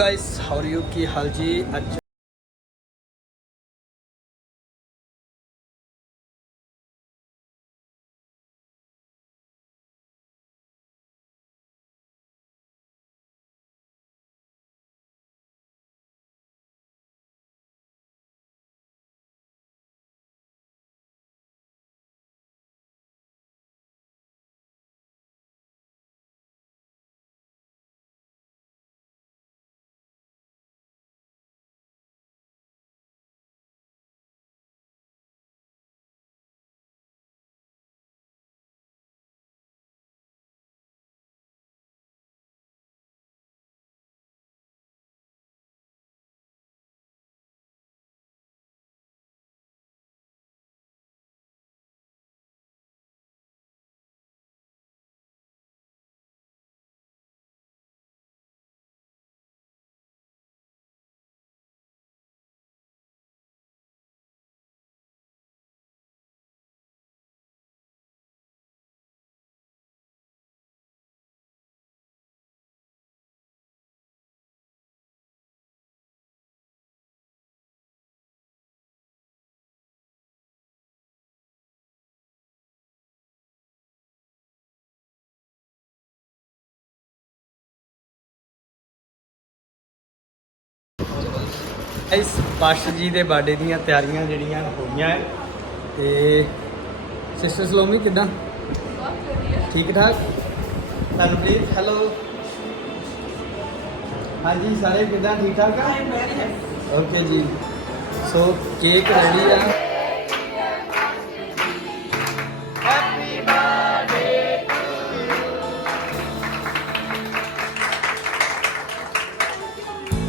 Guys how are you ਕੀ ਹਾਲ ਜੀ? ਅੱਜ ਇਸ ਪਾਸ਼ਾ ਜੀ ਦੇ ਬਰਥਡੇ ਦੀਆਂ ਤਿਆਰੀਆਂ ਜਿਹੜੀਆਂ ਹੋਈਆਂ ਹੈ। ਤੇ ਸਿਸਟਰ ਸਲੋਮੀ ਕਿਦਾਂ? ਠੀਕ ਠਾਕ? ਤਨਪ੍ਰੀਤ ਹੈਲੋ ਹਾਂਜੀ ਸਾਰੇ ਕਿਦਾਂ? ਠੀਕ ਠਾਕ ਆ? ਓਕੇ ਜੀ। ਸੋ ਕੇਕ ਰੈਡੀ ਆ।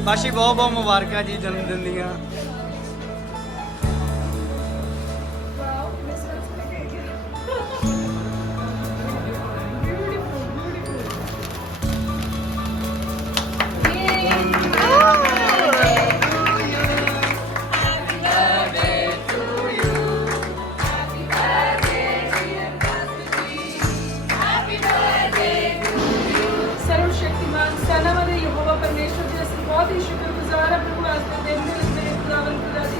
ਬਾਸ਼ੀ ਬਹੁਤ ਬਹੁਤ ਮੁਬਾਰਕਾਂ ਜੀ ਜਨਮ ਦਿਨ ਦੀਆਂ। ਬਹੁਤ ਹੀ ਸ਼ੁਕਰਗੁਜ਼ਾਰ ਹਾਂ ਪ੍ਰਭੂ ਅੱਜ ਦੇ ਦਿਨ ਮੇਰੇ ਖੁਦਾਵੰਦ ਖੁਦਾ ਜੀ।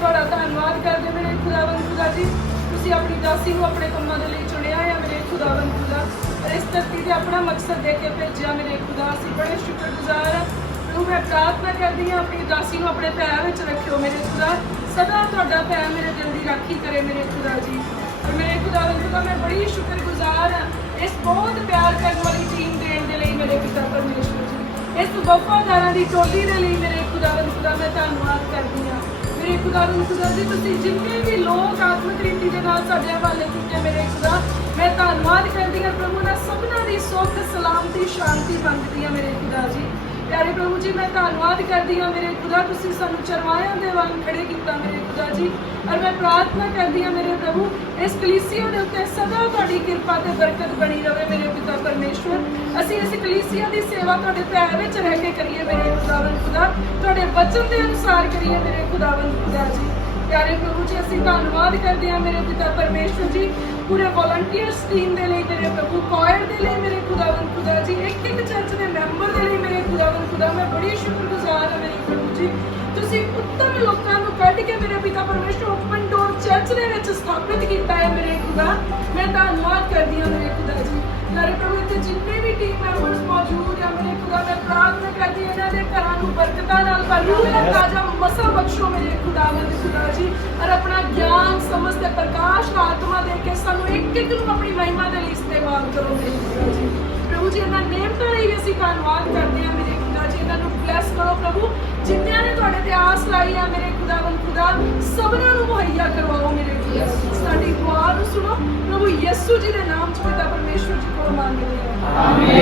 ਤੁਹਾਡਾ ਧੰਨਵਾਦ ਕਰਦੇ ਮੇਰੇ ਖੁਦਾਵੰਦ ਖੁਦਾ ਜੀ। ਤੁਸੀਂ ਆਪਣੀ ਦਾਸੀ ਨੂੰ ਆਪਣੇ ਕੰਮਾਂ ਦੇ ਲਈ ਚੁਣਿਆ ਹੈ, ਮੇਰੇ ਖੁਦਾਵੰਦ ਖੁਦਾ। ਔਰ ਇਸ ਧਰਤੀ ਤੇ ਆਪਣਾ ਮਕਸਦ ਦੇ ਕੇ ਭੇਜਿਆ ਮੇਰੇ ਖੁਦਾ। ਅਸੀਂ ਬੜੇ ਸ਼ੁਕਰਗੁਜ਼ਾਰ ਹਾਂ। ਪ੍ਰਭੂ, ਮੈਂ ਪ੍ਰਾਰਥਨਾ ਕਰਦੀ ਹਾਂ, ਆਪਣੀ ਦਾਸੀ ਨੂੰ ਆਪਣੇ ਪੈਰ ਵਿੱਚ ਰੱਖਿਓ ਮੇਰੇ ਖੁਦਾ। ਸਦਾ ਤੁਹਾਡਾ ਪੈਰ ਮੇਰੇ ਦਿਲ ਦੀ ਰਾਖੀ ਕਰੇ ਮੇਰੇ ਖੁਦਾ ਜੀ। ਔਰ ਮੇਰੇ ਖੁਦਾਵੰਦ ਖੁਦਾ, ਮੈਂ ਬੜੀ ਸ਼ੁਕਰਗੁਜ਼ਾਰ ਹਾਂ ਇਸ ਬਹੁਤ ਪਿਆਰ ਕਰਨ ਵਾਲੀ ਟੀਮ ਦੇਣ ਦੇ ਲਈ ਮੇਰੇ ਪਿਤਾ ਪਰਮੇਸ਼ਵਰ ਜੀ। ਇਸ ਵਫਾਦਾਰਾਂ ਦੀ ਟੋਲੀ ਦੇ ਲਈ ਮੇਰੇ ਖੁਦਾਵੰਦ ਖੁਦਾ ਮੈਂ ਧੰਨਵਾਦ ਕਰਦੀ ਹਾਂ। ਮੇਰੇ ਖੁਦਾਵੰਦ ਖੁਦਾ ਜੀ, ਤੁਸੀਂ ਜਿੰਨੇ ਵੀ ਲੋਕ ਆਤਮਿਕ ਰੀਤੀ ਦੇ ਨਾਲ ਸਾਡੇ ਹਵਾਲੇ ਕੀਤੇ ਮੇਰੇ ਖੁਦਾ, ਮੈਂ ਧੰਨਵਾਦ ਕਰਦੀ ਹਾਂ ਪ੍ਰਭੂ ਦਾ ਸਭਨਾਂ ਦੀ ਸੁੱਖ, ਸਲਾਮਤੀ, ਸ਼ਾਂਤੀ ਮੰਗਦੀ ਹਾਂ ਮੇਰੇ ਖੁਦਾ ਜੀ। ਪਿਆਰੇ ਪ੍ਰਭੂ ਜੀ, ਮੈਂ ਧੰਨਵਾਦ ਕਰਦੀ ਹਾਂ ਮੇਰੇ ਖੁਦਾ, ਤੁਸੀਂ ਸਾਨੂੰ ਚਰਵਾਇਆਂ ਦੇ ਵਾਂਗ ਖੜੇ ਕੀਤਾ ਮੇਰੇ ਖੁਦਾ ਜੀ, ਔਰ ਮੈਂ ਪ੍ਰਾਰਥਨਾ ਕਰਦੀ ਹਾਂ ਮੇਰੇ ਪ੍ਰਭੂ, ਇਸ ਕਲੀਸਿਆ ਦੇ ਉੱਤੇ ਸਦਾ ਤੁਹਾਡੀ ਕਿਰਪਾ ਤੇ ਬਰਕਤ ਬਣੀ ਰਹੇ ਮੇਰੇ ਪਿਤਾ ਪਰਮੇਸ਼ਵਰ। ਅਸੀਂ ਇਸ ਕਲੀਸਿਆ ਦੀ ਸੇਵਾ ਤੁਹਾਡੇ ਪੈਰ ਵਿੱਚ ਰਹਿ ਕੇ ਕਰੀਏ ਮੇਰੇ ਖੁਦਾਵੰਦ ਖੁਦਾ, ਤੁਹਾਡੇ ਵਚਨ ਦੇ ਅਨੁਸਾਰ ਕਰੀਏ ਮੇਰੇ ਖੁਦਾਵੰਦ ਖੁਦਾ ਜੀ। ਪਿਆਰੇ ਪ੍ਰਭੂ ਜੀ, ਅਸੀਂ ਧੰਨਵਾਦ ਕਰਦੇ ਹਾਂ ਮੇਰੇ ਪਿਤਾ ਪਰਮੇਸ਼ਵਰ ਜੀ, ਪੂਰੇ ਵਲੰਟੀਅਰਸ ਟੀਮ ਦੇ ਲਈ ਮੇਰੇ ਪ੍ਰਭੂ ਕੋਇਰ ਦੇ ਲਈ ਮੇਰੇ ਖੁਦਾਵੰਦ ਖੁਦਾ ਜੀ ਇੱਕ ਇੱਕ ਚਰਚ ਖੁਦਾ ਮੈਂ ਬੜੀ ਸ਼ੁਕਰਗੁਜ਼ਾਰ ਹਾਂ ਮੇਰੇ ਪ੍ਰਭੂ ਜੀ। ਤੁਸੀਂ ਉੱਤਮ ਲੋਕਾਂ ਨੂੰ ਕੱਢ ਕੇ ਮੇਰੇ ਪਿਤਾ ਪਰਮੇਸ਼ਵਰ ਓਪਨ ਡੋਰ ਚਰਚ ਦੇ ਵਿੱਚ ਸਥਾਪਿਤ ਕੀਤਾ ਹੈ ਮੇਰੇ ਖੁਦਾ। ਮੈਂ ਧੰਨਵਾਦ ਕਰਦੀ ਹਾਂ ਮੇਰੇ ਖੁਦਾ ਜੀ। ਮੇਰੇ ਪ੍ਰਭੂ ਇੱਥੇ ਜਿੰਨੇ ਵੀ ਟੀਮ ਮੈਂਬਰਸ ਮੌਜੂਦ ਆ ਮੇਰੇ ਖੁਦਾ ਮੈਂ ਪ੍ਰਾਰਥਨਾ ਕਰਦੀ ਹਾਂ ਇਹਨਾਂ ਦੇ ਘਰਾਂ ਨੂੰ ਬਰਕਤਾਂ ਨਾਲ ਭਰੋ ਮੇਰਾ ਤਾਜਾ ਮਸਾ ਬਖਸ਼ੋ ਮੇਰੇ ਖੁਦਾਵੰਦ ਖੁਦਾ ਜੀ। ਔਰ ਆਪਣਾ ਗਿਆਨ ਸਮਝ ਤੇ ਪ੍ਰਕਾਸ਼ ਆਤਮਾ ਦੇ ਕੇ ਸਾਨੂੰ ਇੱਕ ਇੱਕ ਨੂੰ ਆਪਣੀ ਮਹਿਮਾ ਦੇ ਲਈ ਇਸਤੇਮਾਲ ਕਰੋ ਮੇਰੇ ਖੁਦਾ ਜੀ। ਪ੍ਰਭੂ ਜੀ ਇਹਨਾਂ ਨੇਮਤਾਂ ਲਈ ਵੀ ਅਸੀਂ ਧੰਨਵਾਦ ਕਰਦੇ ਤੇ ਆਸ ਲਾਈ ਆ ਮੇਰੇ ਖੁਦਾਵੰਦ ਖੁਦਾ। ਸਭਨਾਂ ਨੂੰ ਮੁਹੱਈਆ ਕਰਵਾਓ ਮੇਰੇ ਖੁਦਾ ਸਾਡੀ ਦੁਆ ਨੂੰ ਸੁਣੋ। ਪ੍ਰਭੂ ਯਿਸੂ ਜੀ ਦੇ ਨਾਮ ਚ ਪਿਤਾ ਪਰਮੇਸ਼ਵਰ ਜੀ ਕੋਲ ਮੰਗਦੇ ਹਾਂ। ਆਮੀਨ